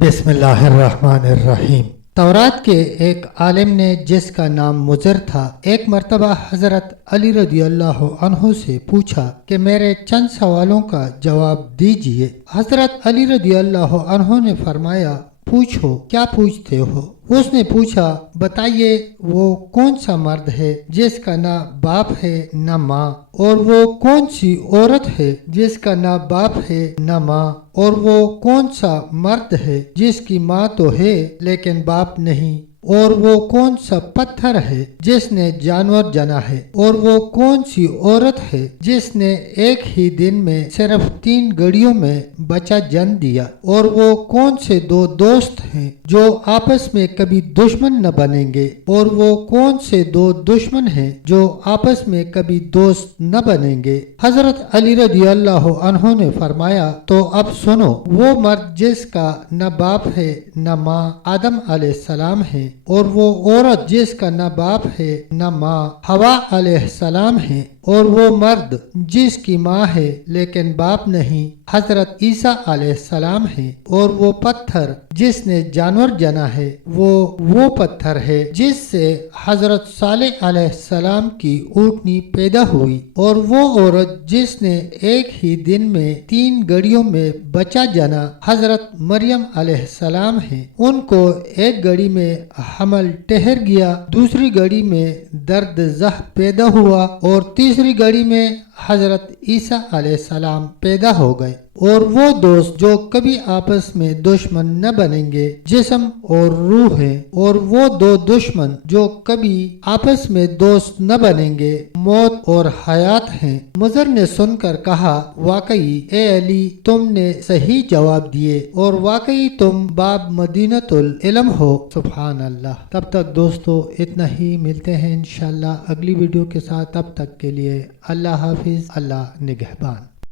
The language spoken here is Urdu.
بسم اللہ الرحمن الرحیم۔ تورات کے ایک عالم نے جس کا نام مضر تھا، ایک مرتبہ حضرت علی رضی اللہ عنہ سے پوچھا کہ میرے چند سوالوں کا جواب دیجئے۔ حضرت علی رضی اللہ عنہ نے فرمایا، پوچھو، کیا پوچھتے ہو؟ اس نے پوچھا، بتائیے وہ کون سا مرد ہے جس کا نہ باپ ہے نہ ماں، اور وہ کون سی عورت ہے جس کا نہ باپ ہے نہ ماں، اور وہ کون سا مرد ہے جس کی ماں تو ہے لیکن باپ نہیں، اور وہ کون سا پتھر ہے جس نے جانور جنا ہے، اور وہ کون سی عورت ہے جس نے ایک ہی دن میں صرف 3 گھڑیوں میں بچہ جن دیا، اور وہ کون سے 2 دوست ہیں جو آپس میں کبھی دشمن نہ بنیں گے، اور وہ کون سے 2 دشمن ہیں جو آپس میں کبھی دوست نہ بنیں گے۔ حضرت علی رضی اللہ عنہ نے فرمایا، تو اب سنو، وہ مرد جس کا نہ باپ ہے نہ ماں آدم علیہ السلام ہے، اور وہ عورت جس کا نہ باپ ہے نہ ماں حوا علیہ السلام ہے، اور وہ مرد جس کی ماں ہے لیکن باپ نہیں حضرت عیسیٰ علیہ السلام ہے، اور وہ پتھر جس نے جانور جنا ہے وہ پتھر ہے جس سے حضرت صالح علیہ السلام کی اونٹنی پیدا ہوئی، اور وہ عورت جس نے ایک ہی دن میں 3 گھڑیوں میں بچہ جنا حضرت مریم علیہ السلام ہے۔ ان کو ایک گھڑی میں حمل ٹھہر گیا، دوسری گھڑی میں درد زہ پیدا ہوا، اور تیسری گھڑی میں حضرت عیسیٰ علیہ السلام پیدا ہو گئے، اور وہ دوست جو کبھی آپس میں دشمن نہ بنیں گے جسم اور روح ہیں، اور وہ 2 دشمن جو کبھی آپس میں دوست نہ بنیں گے موت اور حیات ہیں۔ مضر نے سن کر کہا، واقعی اے علی تم نے صحیح جواب دیے، اور واقعی تم باب مدینۃ العلم ہو۔ سبحان اللہ۔ تب تک دوستو اتنا ہی، ملتے ہیں انشاءاللہ اگلی ویڈیو کے ساتھ، تب تک کے لیے اللہ حافظ، اللہ نگہبان۔